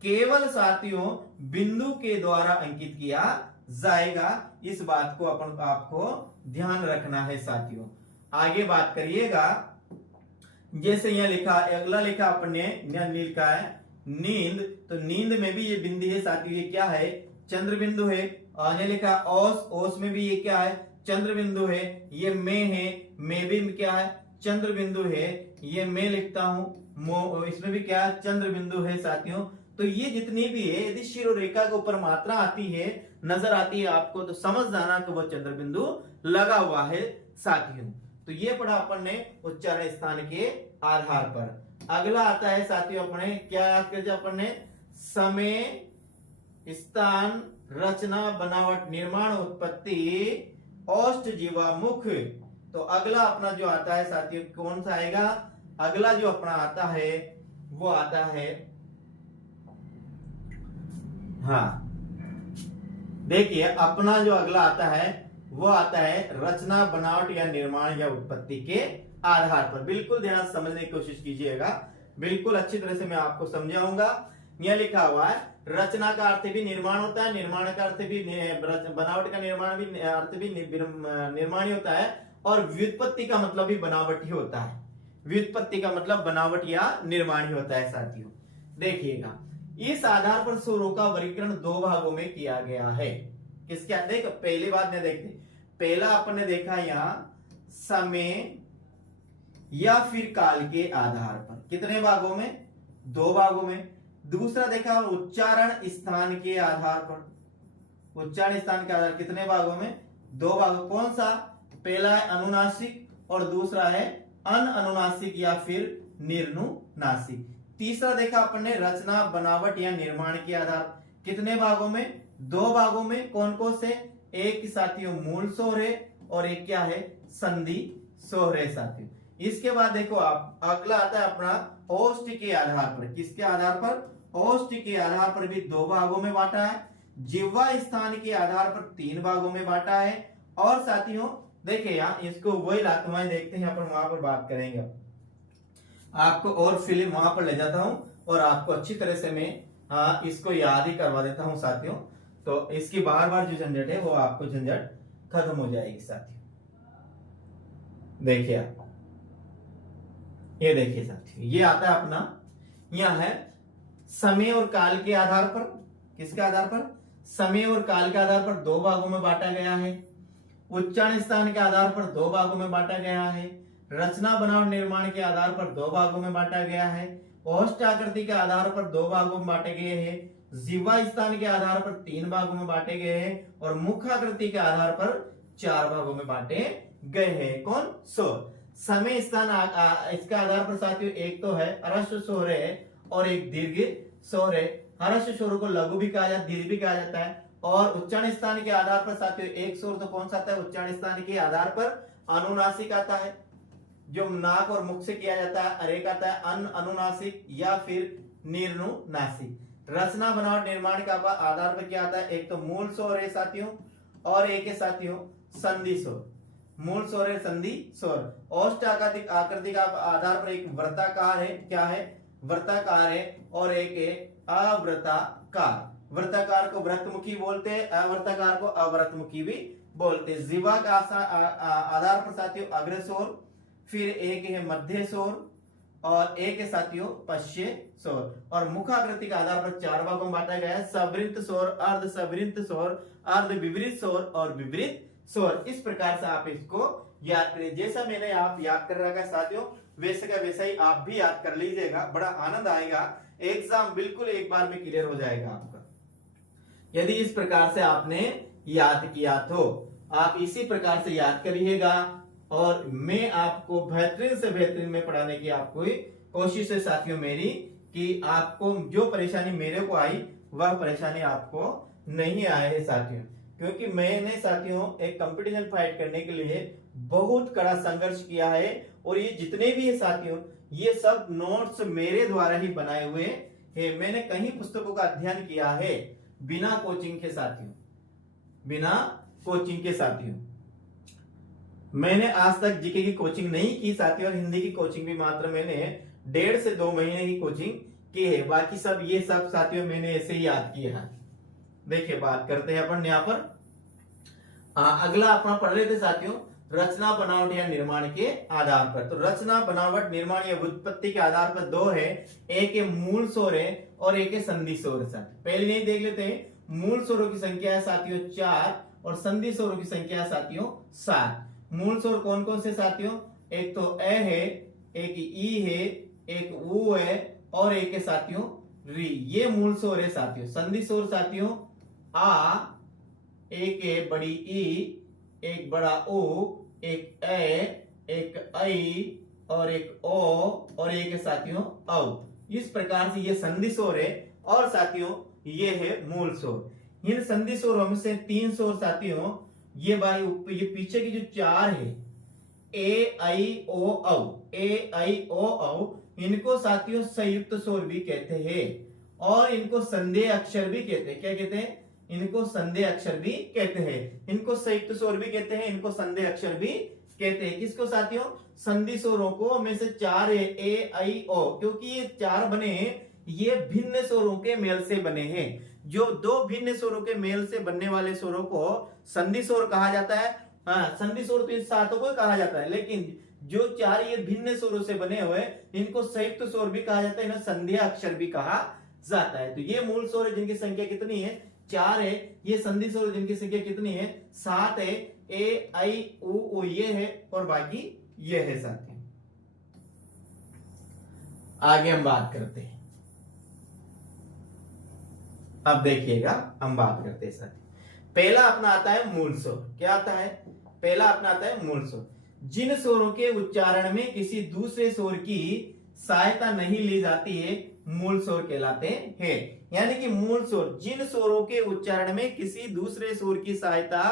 केवल साथियों बिंदु के द्वारा अंकित किया जाएगा। इस बात को आपको ध्यान रखना है साथियों। आगे बात करिएगा, जैसे यहाँ लिखा, अगला लिखा अपने लिखा है नींद, तो नींद में भी ये बिंदी है साथियों, ये क्या है, चंद्र बिंदु है। आगे लिखा ओस, ओस में भी ये क्या है, चंद्र बिंदु है। ये मैं है, मैं भी क्या है, चंद्र बिंदु है। ये मैं लिखता हूं, इसमें भी क्या है, चंद्र बिंदु है साथियों। तो ये जितनी भी है, यदि शिरोरेखा के ऊपर मात्रा आती है, नजर आती है आपको, तो समझ जाना कि वो चंद्र बिंदु लगा हुआ है साथियों। तो ये पढ़ा अपन ने उच्चारण स्थान के आधार पर। अगला आता है साथियों अपने, क्या याद कर अपन ने, समय, स्थान, रचना, बनावट, निर्माण, उत्पत्ति, औष्ठ, जीवामुख। तो अगला अपना जो आता है साथियों कौन सा आएगा, अगला जो अपना आता है वो आता है, हाँ देखिए अपना जो अगला आता है वो आता है रचना, बनावट या निर्माण या उत्पत्ति के आधार पर। बिल्कुल ध्यान समझने की कोशिश कीजिएगा, बिल्कुल अच्छी तरह से मैं आपको समझाऊंगा। यह लिखा हुआ है रचना का अर्थ भी निर्माण होता है, निर्माण का अर्थ भी, बनावट का निर्माण भी अर्थ भी निर्माण ही होता है, और व्युत्पत्ति का मतलब भी बनावट ही होता है। व्युत्पत्ति का मतलब बनावट या निर्माण ही होता है साथियों। देखिएगा, इस आधार पर स्वरों का वर्गीकरण दो भागों में किया गया है। किसके, देख पहली बात ने देखते, पहला अपन ने देखा यहाँ समय या फिर काल के आधार पर, कितने भागों में, दो भागों में। दूसरा देखा उच्चारण स्थान के आधार पर, उच्चारण स्थान के आधार कितने भागों में, दो भागों। कौन सा, पहला है अनुनासिक और दूसरा है अनअनुनासिक या फिर निर्नुनासिक। तीसरा देखा अपन ने रचना, बनावट या निर्माण के आधार, कितने भागों में, दो भागों में। कौन कौन से, एक साथियों मूल स्वर है और एक क्या है, संधि स्वर है साथियों। इसके बाद देखो आप, अगला आता है अपना औष्ठ के आधार पर। किसके आधार पर, औष्ठ के आधार पर भी दो भागों में बांटा है। जिह्वा स्थान के आधार पर तीन भागों में बांटा है। और साथियों देखिए यहाँ इसको वही लातवाएं देखते हैं, अपन वहां पर बात करेंगे। आपको और फिल्म वहां पर ले जाता हूं और आपको अच्छी तरह से मैं इसको याद ही करवा देता हूं साथियों। तो इसकी बार बार जो झंझट है वो आपको झंझट खत्म हो जाएगी साथियों। देखिए आप, ये देखिए साथियों, ये आता है अपना, यह है समय और काल के आधार पर। किसके आधार पर, समय और काल के आधार पर दो भागों में बांटा गया है। उच्चारण स्थान के आधार पर दो भागों में बांटा गया है। रचना, बनावट, निर्माण के आधार पर दो भागों में बांटा गया है। औष्ठ आकृति के आधार पर 2 भागों में बांटे गए हैं, जीवा स्थान के आधार पर 3 भागों में बांटे गए हैं और मुख आकृति के आधार पर 4 भागों में बांटे गए हैं। कौन? स्वर। समय स्थान इसके आधार पर साथियों एक तो है ह्रस्व स्वर है और एक दीर्घ स्वर है। ह्रस्व स्वर को लघु भी कहा जाता है, दीर्घ भी कहा जाता है। और उच्चारण स्थान के आधार पर साथियों एक स्वर तो कौन सा आता है? उच्चारण स्थान के आधार पर अनुनासिक आता है, जो नाक और मुख से किया जाता है। और एक आता है अनुनासिक या फिर निर्नुनासिक। रचना बनावट निर्माण का आधार पर क्या आता है? एक तो मूल स्वर है साथियों और एक है साथियों संधि स्वर। मूल स्वर है, संधि स्वर। औष्ठ आकृति का आधार पर एक वृत्ताकार है, क्या है? वृत्ताकार है और एक है अवृत्ताकार। वृत्ताकार को वृत्तमुखी बोलते हैं, अवृत्ताकार को अवृत्तमुखी भी बोलते हैं। जीवा का आधार पर साथियों अग्रस्वर, फिर एक है मध्य स्वर और एक है साथियों पश्य स्वर। और मुखाकृति के आधार पर 4 भागों में बांटा गया है, सवृंत स्वर, अर्ध सवृंत स्वर, अर्ध विवृत स्वर और विवृत स्वर। इस प्रकार से आप इसको याद करिए। जैसा मैंने आप याद कर रखा है साथियों, वैसे का वैसा ही आप भी याद कर लीजिएगा, बड़ा आनंद आएगा। एग्जाम बिल्कुल एक बार में क्लियर हो जाएगा आपका, यदि इस प्रकार से आपने याद किया तो। आप इसी प्रकार से याद करिएगा और मैं आपको बेहतरीन से बेहतरीन में पढ़ाने की आपको कोशिश है साथियों मेरी, कि आपको जो परेशानी मेरे को आई वह परेशानी आपको नहीं आए है साथियों। क्योंकि मैंने साथियों एक कंपटीशन फाइट करने के लिए बहुत कड़ा संघर्ष किया है और ये जितने भी है साथियों, ये सब नोट्स मेरे द्वारा ही बनाए हुए हैं। मैंने कहीं पुस्तकों का अध्ययन किया है बिना कोचिंग के साथियों, बिना कोचिंग के साथियों। मैंने आज तक जीके की कोचिंग नहीं की साथियों, और हिंदी की कोचिंग भी मात्र मैंने 1.5 से 2 महीने की कोचिंग की है। बाकी सब ये सब साथियों मैंने ऐसे ही याद किया है। देखिए बात करते हैं अपन यहाँ पर। अगला अपना पढ़ रहे थे साथियों रचना बनावट या निर्माण के आधार पर। तो रचना बनावट निर्माण या व्युत्पत्ति के आधार पर 2 है, एक है मूल स्वर है और एक है संधि स्वर है। पहले नहीं देख लेते हैं। मूल स्वरों की संख्या है साथियों 4 और संधि स्वरों की संख्या है साथियों 7। मूल स्वर कौन कौन से साथियों? एक तो ए है, एक ई है, एक ऊ है और एक है साथियों री। ये मूल स्वर है साथियों। संधि स्वर साथियों आ, एक है बड़ी ई, एक बड़ा ओ, एक ए, एक आई और एक ओ और एक है साथियों औ। इस प्रकार से ये संधि स्वर है और साथियों ये है मूल स्वर। इन संधि स्वरों में से 3 स्वर साथियों ये ये पीछे की जो 4 है ए आई ओ औ, ए आई ओ औ, इनको साथियों संयुक्त स्वर भी कहते हैं और इनको संधेय अक्षर भी कहते हैं। क्या कहते हैं? इनको संधेय अक्षर भी कहते हैं। इनको संयुक्त स्वर भी कहते हैं, इनको संधेय अक्षर भी कहते हैं। किसको साथियों? संधि स्वरों को में से 4 है ए आई ओ, क्योंकि ये 4 बने ये भिन्न स्वरों के मेल से बने हैं। जो 2 भिन्न स्वरों के मेल से बनने वाले स्वरों को संधि स्वर कहा जाता है। संधि स्वर तो इन 7 को कहा जाता है, लेकिन जो 4 ये भिन्न स्वरों से बने हुए इनको संयुक्त स्वर भी कहा जाता है, इन्हें संध्या अक्षर भी कहा जाता है। तो ये मूल स्वर है जिनकी संख्या कितनी है? 4 है। ये संधि स्वर जिनकी संख्या कितनी है? 7 है। ए आई उ ये है और बाकी ये है साथियों। आगे हम बात करते हैं। अब देखिएगा हम बात करते हैं साथियों। पहला अपना आता है मूल स्वर। क्या आता है? पहला अपना आता है मूल स्वर। जिन स्वरों के उच्चारण में किसी दूसरे स्वर की सहायता नहीं ली जाती है मूल स्वर कहलाते हैं। यानी कि मूल स्वर, जिन स्वरों के उच्चारण में किसी दूसरे स्वर की सहायता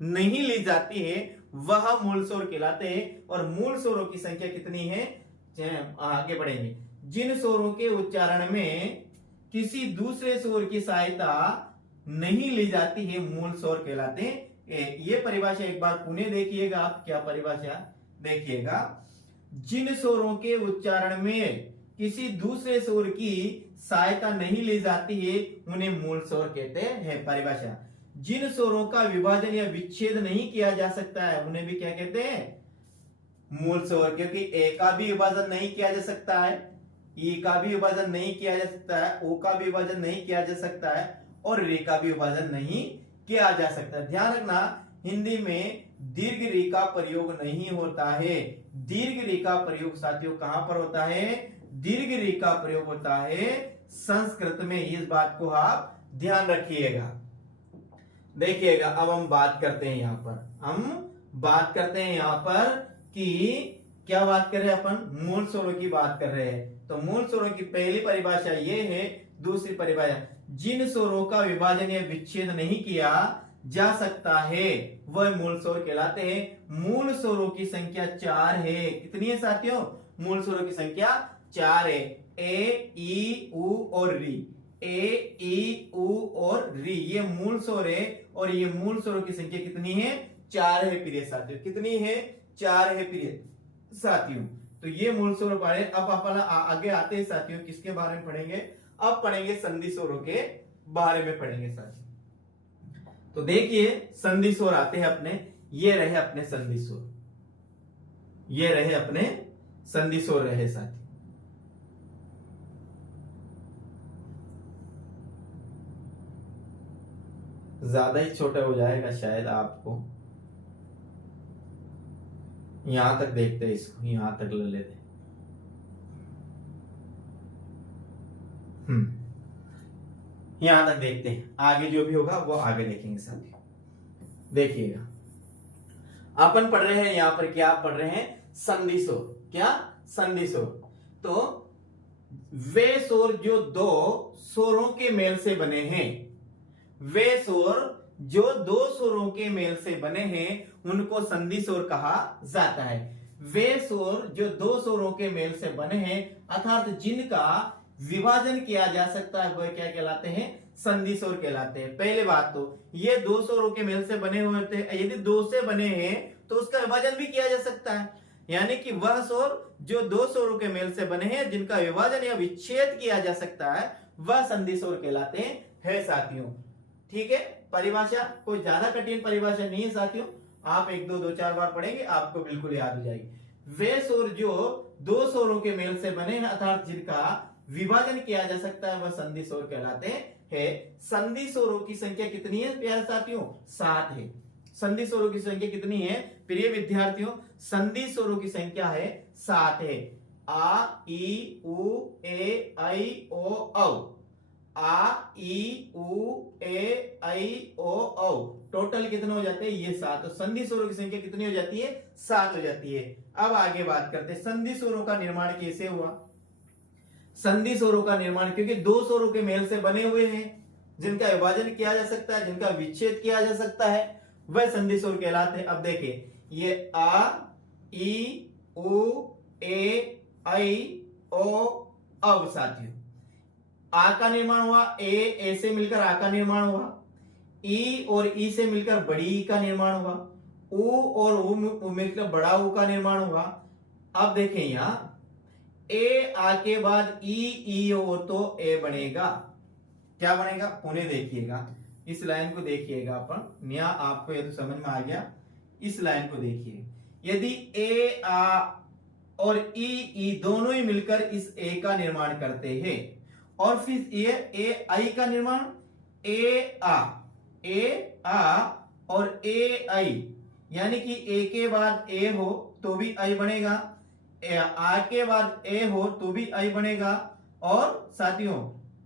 नहीं ली जाती है वह मूल स्वर कहलाते हैं। और मूल स्वरों की संख्या कितनी है? आगे बढ़ेंगे। जिन स्वरों के उच्चारण में किसी दूसरे स्वर की सहायता नहीं ली जाती है मूल स्वर कहलाते हैं। ये परिभाषा एक बार पुनः देखिएगा आप। क्या परिभाषा? देखिएगा, जिन स्वरों के उच्चारण में किसी दूसरे स्वर की सहायता नहीं ली जाती है उन्हें मूल स्वर कहते हैं। परिभाषा, जिन स्वरों का विभाजन या विच्छेद नहीं किया जा सकता है उन्हें भी क्या कहते हैं? मूल स्वर। क्योंकि ए का भी विभाजन नहीं किया जा सकता है, ई का भी विभाजन नहीं किया जा सकता है, ओ का भी विभाजन नहीं किया जा सकता है और रे का भी विभाजन नहीं किया जा सकता है। ध्यान रखना, हिंदी में दीर्घ रे का प्रयोग नहीं होता है। दीर्घ रे का प्रयोग साथियों कहां पर होता है? दीर्घ री का प्रयोग होता है संस्कृत में। इस बात को आप ध्यान रखिएगा। देखिएगा, अब हम बात करते हैं यहां पर कि क्या बात कर रहे हैं अपन, मूल स्वरों की बात कर रहे हैं। तो मूल स्वरों की पहली परिभाषा ये है। दूसरी परिभाषा, जिन स्वरों का विभाजन या विच्छेद नहीं किया जा सकता है वह मूल स्वर कहलाते हैं। मूल स्वरों की संख्या 4 है। कितनी है साथियों? मूल स्वरों की संख्या 4 है। ए, ई, उ और री। ए, ई, उ और री, ये मूल स्वर है। और ये मूल स्वरों की संख्या कितनी है? 4 है प्रिय साथियों। कितनी है? 4 है प्रिय साथियों। तो ये मूल स्वर पढ़े। अब अपन आगे आते हैं साथियों, किसके बारे में पढ़ेंगे? अब पढ़ेंगे संधि स्वरों के बारे में पढ़ेंगे साथियों। तो देखिए, संधि स्वर आते हैं अपने। ये रहे अपने संधि स्वर, ये रहे अपने संधि स्वर रहे साथी। ज्यादा ही छोटा हो जाएगा शायद आपको। यहां तक देखते हैं इसको, यहां तक ले लेते। यहां तक देखते हैं, आगे जो भी होगा वो आगे देखेंगे साथी। देखिएगा, अपन पढ़ रहे हैं यहां पर, क्या पढ़ रहे हैं? संधि स्वर। क्या? संधि स्वर। तो वे स्वर जो दो स्वरों के मेल से बने हैं, वे स्वर जो दो स्वरों के मेल से बने हैं उनको संधि स्वर कहा जाता है। वे स्वर जो दो स्वरों के मेल से बने हैं अर्थात जिनका विभाजन किया जा सकता है वह क्या कहलाते हैं? संधि स्वर कहलाते हैं। पहले बात तो ये दो स्वरों के मेल से बने हुए थे। यदि दो से बने हैं तो उसका विभाजन भी किया जा सकता है। यानी कि वह स्वर जो दो स्वरों के मेल से बने हैं जिनका विभाजन या विच्छेद किया जा सकता है वह संधि स्वर कहलाते हैं साथियों। ठीक है, परिभाषा कोई ज्यादा कठिन परिभाषा नहीं है साथियों। आप 1 2 4 बार पढ़ेंगे आपको बिल्कुल याद हो जाएगी। वे स्वर जो दो स्वरों के मेल से बने हैं अर्थात जिनका विभाजन किया जा सकता है वह संधि स्वर कहलाते हैं। संधि स्वरों की संख्या कितनी है प्यारे साथियों? 7 है। संधि स्वरों की संख्या कितनी है प्रिय विद्यार्थियों? संधि स्वरों की संख्या है 7 है। आ, ई, उ, ए, ऐ, ओ, औ। आ, ई, उ, ए, ऐ, ओ, औ। टोटल कितने हो जाते हैं? ये 7। तो संधि स्वरों की संख्या कितनी हो जाती है? 7 हो जाती है। अब आगे बात करते हैं संधि स्वरों का निर्माण कैसे हुआ। संधि स्वरों का निर्माण क्योंकि दो स्वरों के मेल से बने हुए हैं जिनका विभाजन किया जा सकता है, जिनका विच्छेद किया जा सकता है, वह संधि स्वर कहलाते हैं। अब देखिए, ये आ, ई, उ, ए, ऐ, ओ, औ साथियों। आ का निर्माण हुआ, ए से मिलकर आ का निर्माण हुआ, ई और ई से मिलकर बड़ी ई का निर्माण हुआ, उ और उ मिलकर बड़ा उ का निर्माण हुआ। अब देखें यहां ए आ के बाद ई हो तो ए बनेगा। क्या बनेगा? पुनः देखिएगा, इस लाइन को देखिएगा अपन। नया आपको यदि समझ में आ गया, इस लाइन को देखिए। यदि ए आ और ई दोनों ही मिलकर इस ए का निर्माण करते हैं और फिर ये ए आई का निर्माण, ए आ और ए आई, यानी कि ए के बाद ए हो तो भी आई बनेगा, आ के बाद ए हो तो भी आई बनेगा, और साथियों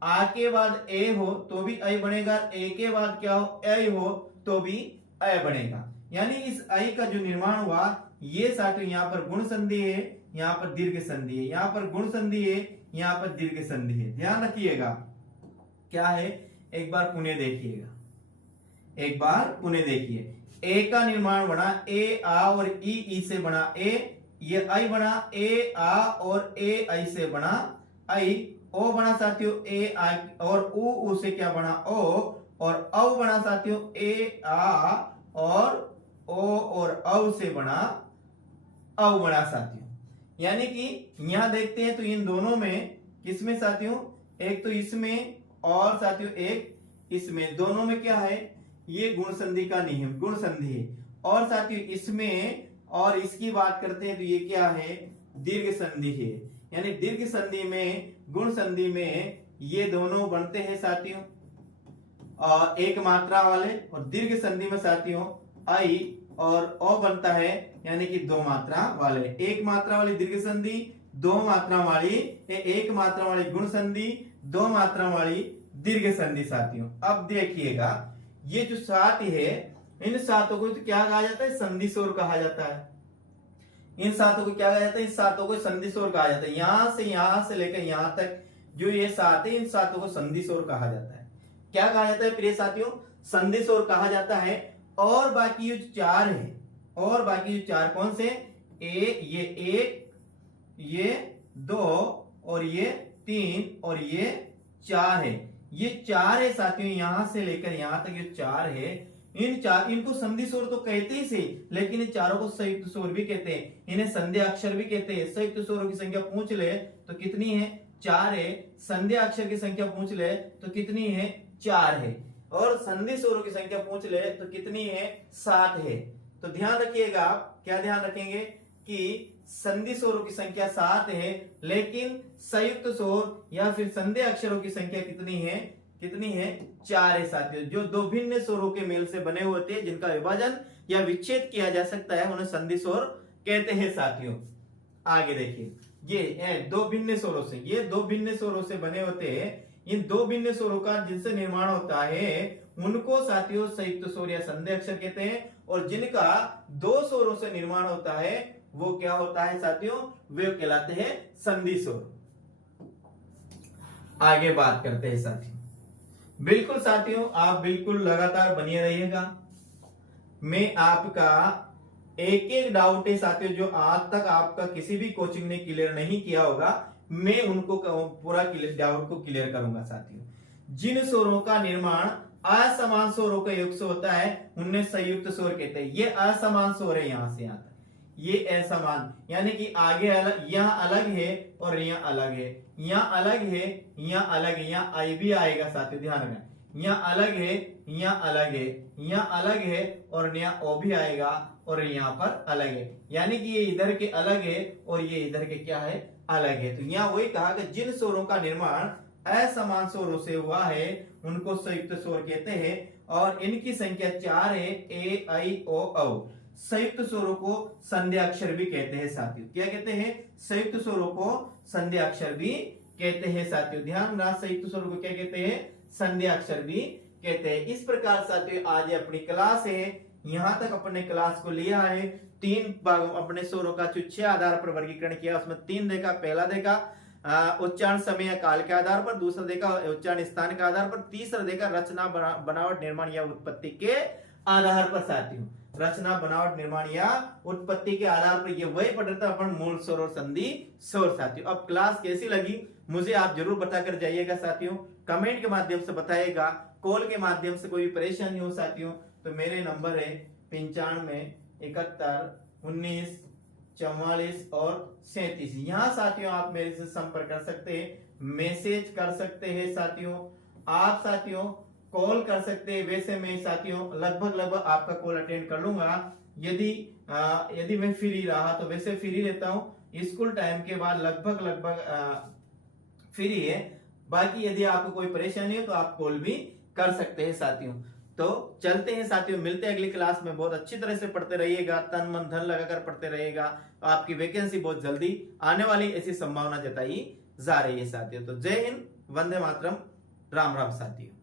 आ के बाद ए हो तो भी आई बनेगा, ए के बाद क्या हो? ए हो तो भी ए बनेगा। यानी इस आई का जो निर्माण हुआ ये साथियों यहाँ पर गुण संधि है, यहाँ पर दीर्घ संधि है, यहाँ पर गुण संधि है, यहाँ पर दीर्घ संधि है। ध्यान रखिएगा क्या है, एक बार पुनः देखिएगा, एक बार पुनः देखिए। ए का निर्माण बना ए आ और ई से बना ए, ये आई बना ए आ और ए आई से बना आई, ओ बना साथियों ए आ और उ से क्या बना? ओ, और औ बना साथियों ए आ और ओ और औ से बना औ बना साथियों। यानी कि यहां देखते हैं तो इन दोनों में किसमें साथियों? एक तो इसमें और साथियों एक इसमें, दोनों में क्या है? ये गुण संधि का नियम, गुण संधि है। और साथियों इसमें और इसकी बात करते हैं तो ये क्या है? दीर्घ संधि है। यानी दीर्घ संधि में, गुण संधि में ये दोनों बनते हैं साथियों और एक मात्रा वाले, और दीर्घ संधि में साथियों आई और ओ बनता है, यानी कि 2 मात्रा वाले। एक मात्रा वाली दीर्घ संधि, दो मात्रा वाली, एक मात्रा वाली गुण संधि, दो मात्रा वाली दीर्घ संधि साथियों। अब देखिएगा ये जो सात है, इन सातों को तो क्या कहा जाता है, संधि स्वर कहा जाता है। इन सातों को क्या कहा जाता है, इन सातों को संधि स्वर कहा जाता है। यहां से लेकर यहां तक जो ये सात है, इन सातों को संधि स्वर कहा जाता है। क्या कहा जाता है प्रिय साथियों, संधि स्वर कहा जाता है। और बाकी जो चार है, और बाकी जो चार कौन से, एक, ये दो, और ये तीन, और ये चार है। ये चार है साथियों, यहां से लेकर यहां तक ये चार है। इनको संधि स्वर तो कहते ही से, लेकिन इन चारों को संयुक्त स्वर भी कहते हैं, इन्हें संध्या अक्षर भी कहते हैं। संयुक्त स्वरों की संख्या पूछ ले तो कितनी है, चार है। संध्या अक्षर की संख्या पूछ ले तो कितनी है, चार है। और संधि स्वरों की संख्या पूछ ले तो कितनी है, 7 है। तो ध्यान रखिएगा आप, क्या ध्यान रखेंगे कि संधि स्वरों की संख्या 7 है, लेकिन संयुक्त स्वर या फिर संध्या अक्षरों की संख्या कितनी है, 4 है साथियों। जो दो भिन्न स्वरों के मेल से बने होते हैं, जिनका विभाजन या विच्छेद किया जा सकता है, उन्हें संधि स्वर कहते हैं साथियों। आगे देखिए, ये दो भिन्न स्वरों से, ये दो भिन्न स्वरों से बने होते हैं। इन दो भिन्न स्वरों का जिनसे निर्माण होता है उनको साथियों संयुक्त स्वर या संध्या अक्षर कहते हैं। और जिनका दो स्वरों से निर्माण होता है वो क्या होता है साथियों, वे कहलाते हैं संधि स्वर। आगे बात करते हैं साथियों। बिल्कुल साथियों, आप बिल्कुल लगातार बनिए रहिएगा। मैं आपका एक एक डाउट है साथियों, जो आज तक आपका किसी भी कोचिंग ने क्लियर नहीं किया होगा, मैं उनको पूरा डाउट को क्लियर करूंगा साथियों। जिन स्वरों का निर्माण असमान स्वरों के योग से होता है उन्हें संयुक्त स्वर कहते हैं। ये असमान स्वर है, यहां से यहां तक ये असमान, यानी कि आगे अलग, यहाँ अलग है और यहाँ अलग है, यहाँ अलग है, यहाँ अलग है, यहाँ आई भी आएगा साथियों, ध्यान रखना। यहाँ अलग है, यहाँ अलग है, यहाँ अलग है, और यहाँ ओ भी आएगा, और यहाँ पर अलग है। यानी कि ये इधर के अलग है और ये इधर के क्या है, अलग है। तो यहाँ वही कहा कि जिन स्वरों का निर्माण असमान स्वरों से हुआ है उनको संयुक्त स्वर कहते हैं। और इनकी संख्या 4 है, ए आई ओ औ। संयुक्त स्वरों को संध्या अक्षर भी कहते हैं साथियों। क्या कहते हैं, संयुक्त स्वरों को संध्या अक्षर भी कहते हैं साथियों। ध्यान रखना, संयुक्त स्वरों को क्या कहते हैं, संध्या अक्षर भी कहते हैं। इस प्रकार साथियों आज अपनी क्लास है, यहां तक अपने क्लास को लिया है। 3 भागों अपने स्वरों का 6 आधार पर वर्गीकरण किया। उसमें 3 देखा, पहला देखा उच्चारण समय काल के आधार पर, दूसरा देखा उच्चारण स्थान के आधार पर, तीसरा देखा रचना बनावट निर्माण या उत्पत्ति के आधार पर साथियों। रचना बनावट निर्माण या उत्पत्ति के आधार पर ये वही पढ़ रहे थे अपन, मूल स्वर और संधि स्वर साथियों। अब क्लास कैसी लगी मुझे आप जरूर बताकर जाइएगा साथियों, कमेंट के माध्यम से बताइएगा। कॉल के माध्यम से कोई परेशानी हो साथियों तो मेरे नंबर है 95 71 19 44 और 37। यहाँ साथियों आप मेरे से संपर्क कर सकते हैं, मैसेज कर सकते हैं साथियों, आप साथियों कॉल कर सकते हैं। वैसे मैं साथियों लगभग आपका कॉल अटेंड कर लूंगा, यदि मैं फ्री रहा तो। वैसे फ्री रहता हूँ स्कूल टाइम के बाद, लगभग फ्री है। बाकी यदि आपको कोई परेशानी हो तो आप कॉल भी कर सकते हैं साथियों। तो चलते हैं साथियों, मिलते हैं अगली क्लास में। बहुत अच्छी तरह से पढ़ते रहिएगा, तन मन धन लगाकर पढ़ते रहिएगा, आपकी वैकेंसी बहुत जल्दी आने वाली ऐसी संभावना जताई जा रही है साथियों। तो जय हिंद, वंदे मातरम, राम राम साथियों।